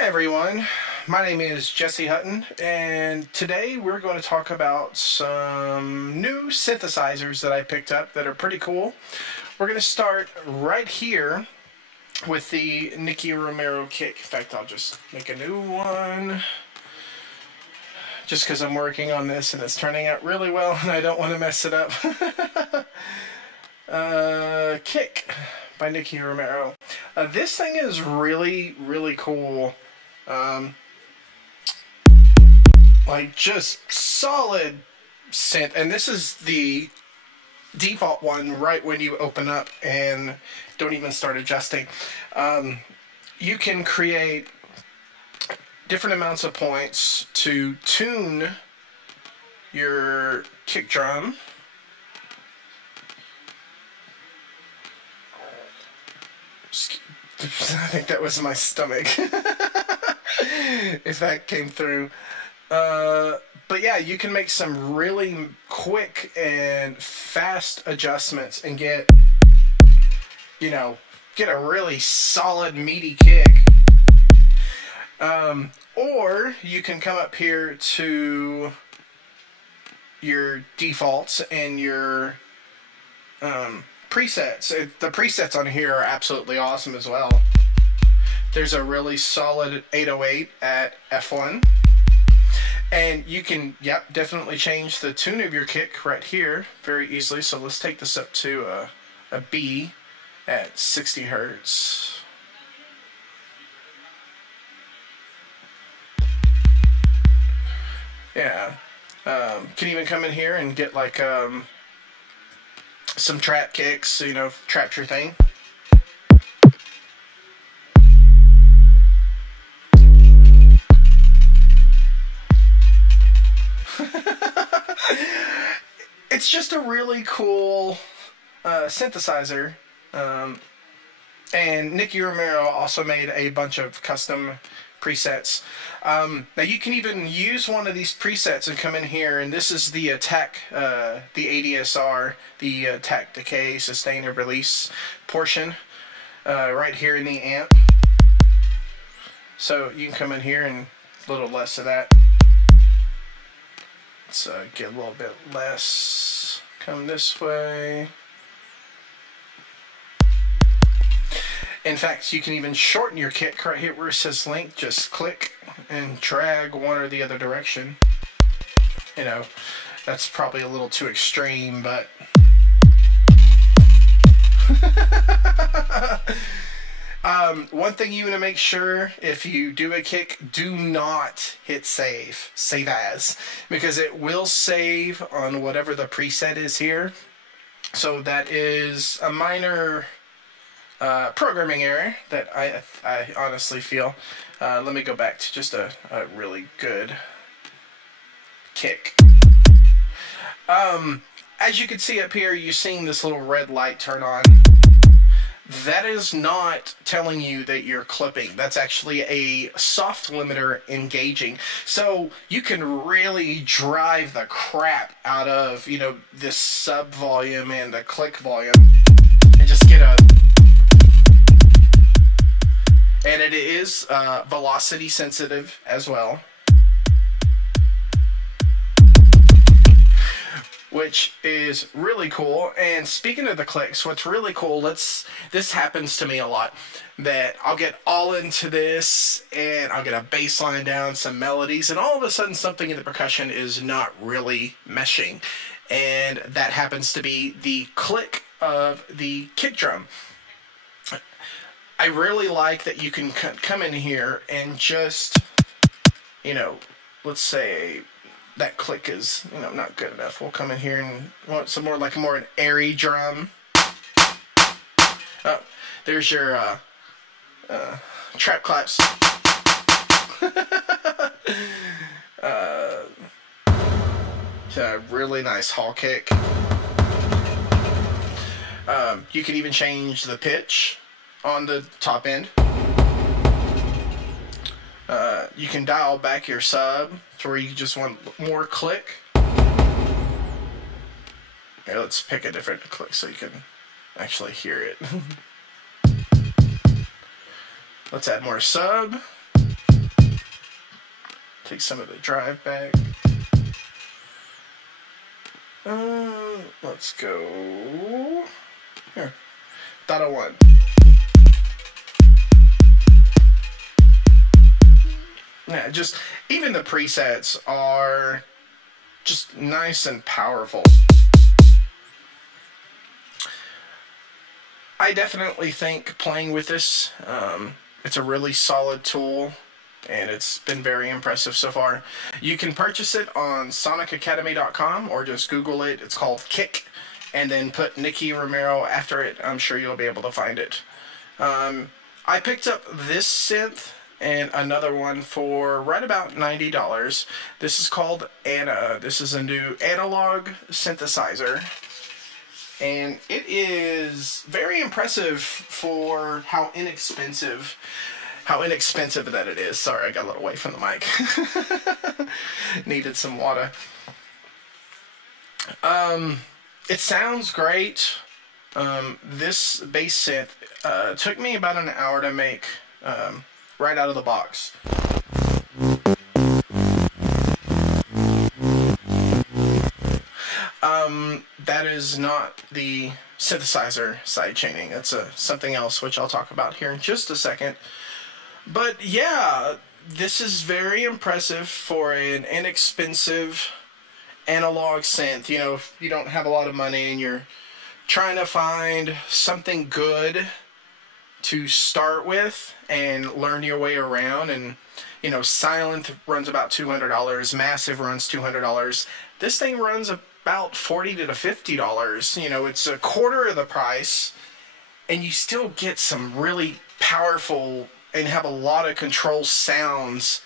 Hi everyone, my name is Jesse Hutton, and today we're going to talk about some new synthesizers that I picked up that are pretty cool. We're going to start right here with the Nicky Romero kick. In fact, I'll just make a new one just because I'm working on this and it's turning out really well and I don't want to mess it up. Kick by Nicky Romero. This thing is really cool. Like just solid synth, and this is the default one right when you open up and don't even start adjusting. You can create different amounts of points to tune your kick drum. I think that was my stomach. If that came through. But yeah, you can make some really quick and fast adjustments and get a really solid meaty kick. Or you can come up here to your defaults and your presets. The presets on here are absolutely awesome as well. There's a really solid 808 at F1. And you can, definitely change the tune of your kick right here very easily. So let's take this up to a B at 60 Hertz. Yeah. Can even come in here and get like some trap kicks, trapped your thing. It's just a really cool synthesizer, and Nicky Romero also made a bunch of custom presets. Now you can even use one of these presets and come in here, and this is the attack, the ADSR, the attack, decay, sustain, or release portion right here in the amp. So you can come in here and a little less of that. Let's get a little bit less. Come this way. In fact, you can even shorten your kick right here where it says link. Just click and drag one or the other direction. That's probably a little too extreme, but one thing you want to make sure, if you do a kick, do not hit save as, because it will save on whatever the preset is here. So that is a minor programming error that I honestly feel. Let me go back to just a really good kick. As you can see up here, you're seeing this little red light turn on. That is not telling you that you're clipping. That's actually a soft limiter engaging. So you can really drive the crap out of, this sub volume and the click volume and just get a... And it is velocity sensitive as well, which is really cool. And speaking of the clicks, what's really cool, this happens to me a lot, that I'll get all into this and I'll get a bass line down, some melodies, and all of a sudden something in the percussion is not really meshing. And that happens to be the click of the kick drum. I really like that you can come in here and just, let's say that click is, not good enough. We'll come in here and want some more, like more an airy drum. Oh, there's your trap claps. It's a really nice hall kick. You can even change the pitch on the top end. You can dial back your sub to where you just want more click. Here, let's pick a different click so you can actually hear it. Let's add more sub. Take some of the drive back. Let's go here. Thought of one. Yeah, just even the presets are just nice and powerful. I definitely think playing with this, it's a really solid tool, and it's been very impressive so far. You can purchase it on sonicacademy.com or just Google it. It's called Kick, and then put Nicky Romero after it. I'm sure you'll be able to find it. I picked up this synth and another one for right about $90. This is called Anna. This is a new analog synthesizer, and it is very impressive for how inexpensive that it is. Sorry, I got a little away from the mic. Needed some water. It sounds great. This bass synth took me about an hour to make right out of the box. That is not the synthesizer sidechaining. That's something else, which I'll talk about here in just a second. But yeah, this is very impressive for an inexpensive analog synth. You know, if you don't have a lot of money and you're trying to find something good to start with and learn your way around, and you know, silent runs about $200, massive runs $200. This thing runs about $40 to $50. You know, it's a quarter of the price, and you still get some really powerful and have a lot of control sounds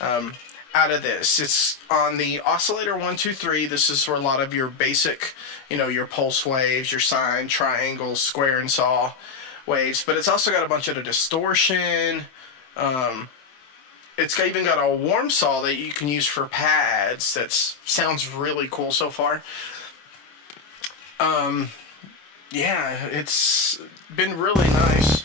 out of this. It's on the oscillator 123. This is where a lot of your basic, you know, your pulse waves, your sine, triangles, square and saw waves, but it's also got a bunch of the distortion. It's even got a warm saw that you can use for pads. That sounds really cool so far. Yeah, it's been really nice.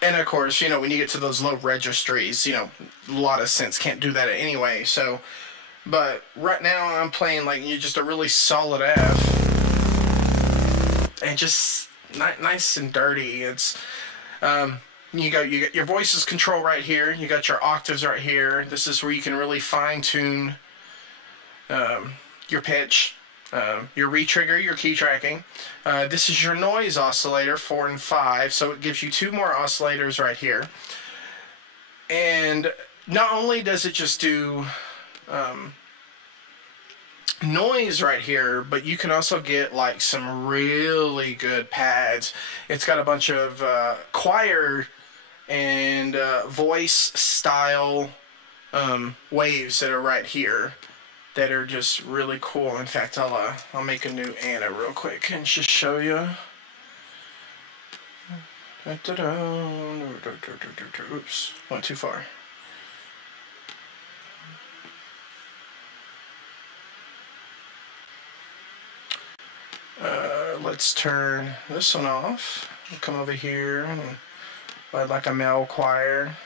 And of course, you know, when you get to those low registries, you know, a lot of synths can't do that anyway. So, but right now I'm playing like just a really solid F, and just nice and dirty. It's you got your voices control right here. You got your octaves right here. This is where you can really fine tune your pitch. Your retrigger, your key tracking. This is your noise oscillator, 4 and 5, so it gives you 2 more oscillators right here. And not only does it just do noise right here, but you can also get like some really good pads. It's got a bunch of choir and voice style waves that are right here, that are just really cool. In fact, I'll make a new Anna real quick and just show you. Oops, went too far. Let's turn this one off. We'll come over here and add like a male choir.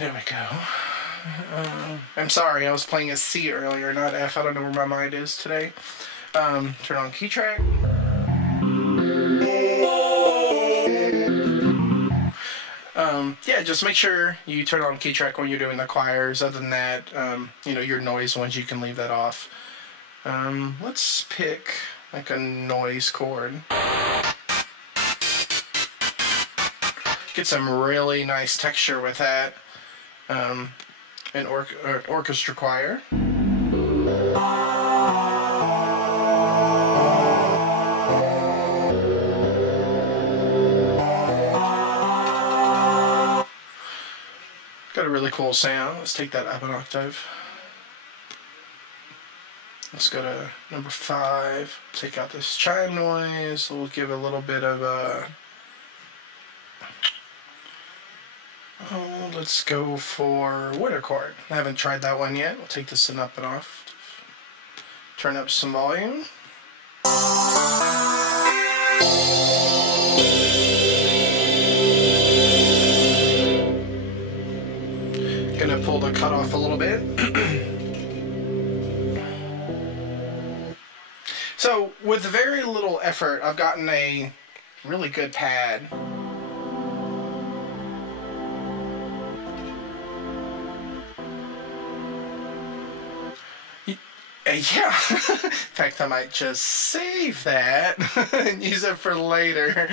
There we go. I'm sorry, I was playing a C earlier, not F. I don't know where my mind is today. Turn on key track. Yeah, just make sure you turn on key track when you're doing the choirs. Other than that, you know, your noise ones, you can leave that off. Let's pick like a noise chord. Get some really nice texture with that. An orchestra choir. Got a really cool sound. Let's take that up an octave. Let's go to number 5. Take out this chime noise. We'll give a little bit of a... Oh, let's go for winter chord. I haven't tried that one yet. We'll take this up and off. Turn up some volume. Gonna pull the cut off a little bit. So, with very little effort, I've gotten a really good pad. Yeah, in fact, I might just save that and use it for later.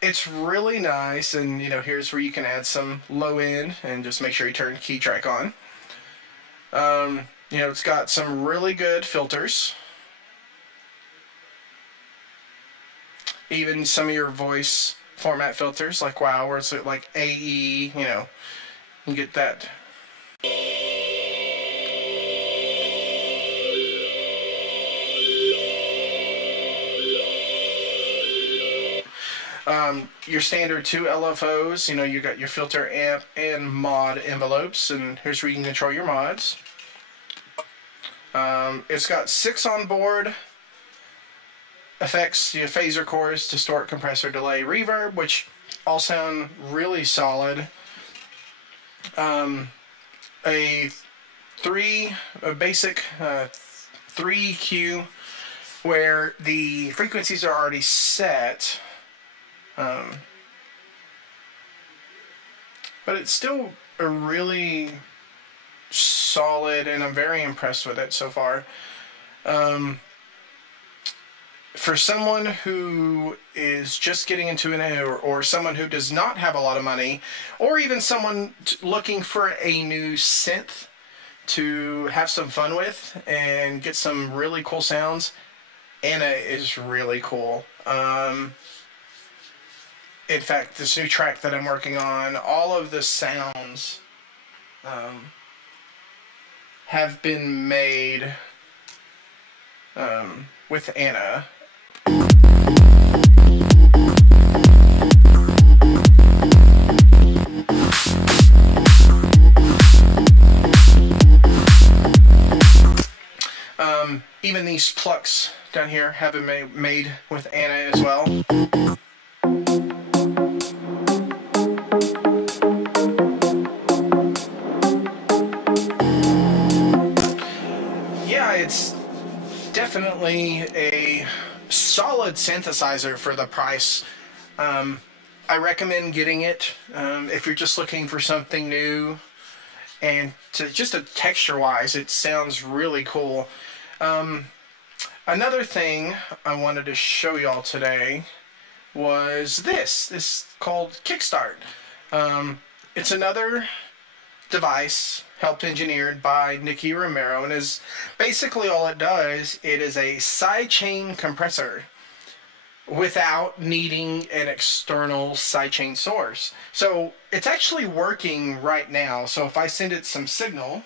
It's really nice, and here's where you can add some low end and just make sure you turn key track on. It's got some really good filters. Even some of your voice format filters, like WoW, where it's like AE, you can get that. Your standard 2 LFOs, you got your filter amp and mod envelopes, and here's where you can control your mods. It's got 6 onboard effects, your phaser cores, distort, compressor, delay, reverb, which all sound really solid. A basic 3 EQ where the frequencies are already set. But it's still a really solid, and I'm very impressed with it so far. For someone who is just getting into an or someone who does not have a lot of money, or even someone looking for a new synth to have some fun with and get some really cool sounds, Anna is really cool. In fact, this new track that I'm working on, all of the sounds have been made with Anna. Even these plucks down here have been made with Anna as well. It's definitely a solid synthesizer for the price. I recommend getting it if you're just looking for something new, and just texture-wise, it sounds really cool. Another thing I wanted to show y'all today was this called Kickstart. It's another device helped engineered by Nicky Romero, and is basically all it does. It is a sidechain compressor without needing an external sidechain source. So it's actually working right now. So if I send it some signal,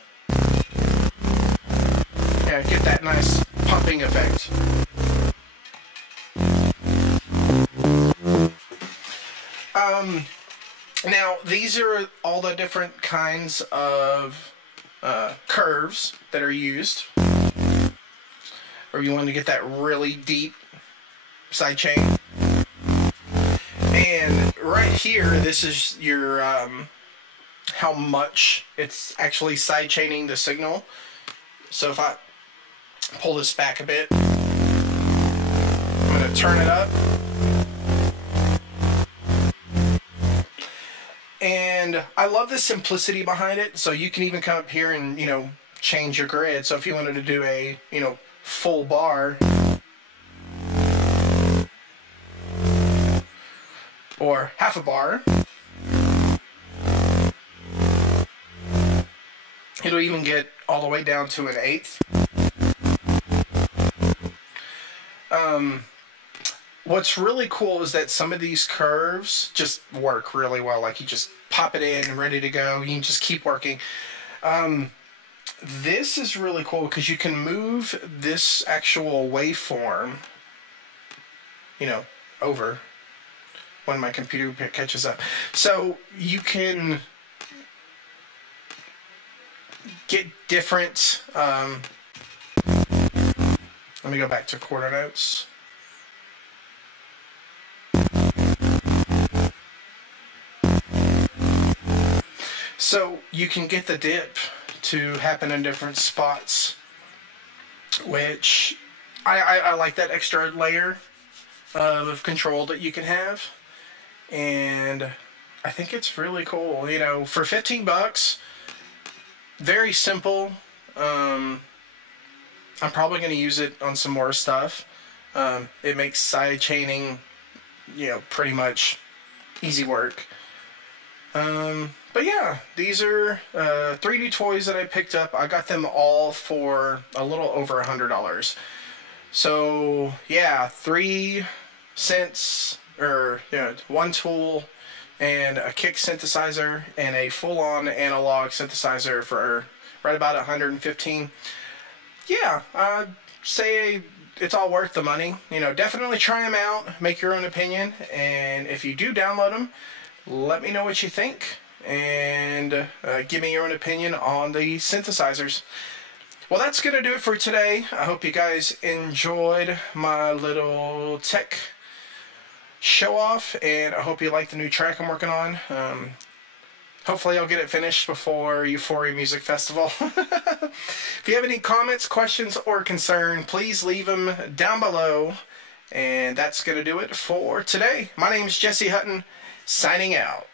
get that nice pumping effect. Now, these are all the different kinds of curves that are used, or you want to get that really deep sidechain. And right here, this is your how much it's actually sidechaining the signal. So if I pull this back a bit, I'm going to turn it up. And I love the simplicity behind it. So you can even come up here and, change your grid. So if you wanted to do a, full bar, or half a bar, it'll even get all the way down to an eighth. What's really cool is that some of these curves just work really well. Like, you just pop it in and ready to go. You can just keep working. this is really cool because you can move this actual waveform, you know, over when my computer catches up. So you can get different, let me go back to quarter notes. So you can get the dip to happen in different spots, which I like that extra layer of control that you can have, and I think it's really cool. You know, for 15 bucks, very simple. I'm probably going to use it on some more stuff. It makes side chaining, you know, pretty much easy work. But yeah, these are 3D toys that I picked up. I got them all for a little over $100. So yeah, 3 cents, or one tool and a kick synthesizer and a full-on analog synthesizer for right about 115. Yeah, I'd say it's all worth the money. You know, definitely try them out, make your own opinion, and if you do download them, let me know what you think, and give me your own opinion on the synthesizers. Well, that's going to do it for today. I hope you guys enjoyed my little tech show off, and I hope you like the new track I'm working on. Hopefully I'll get it finished before Euphoria Music Festival. If you have any comments, questions, or concern, please leave them down below. And that's going to do it for today. My name's Jesse Hutton, signing out.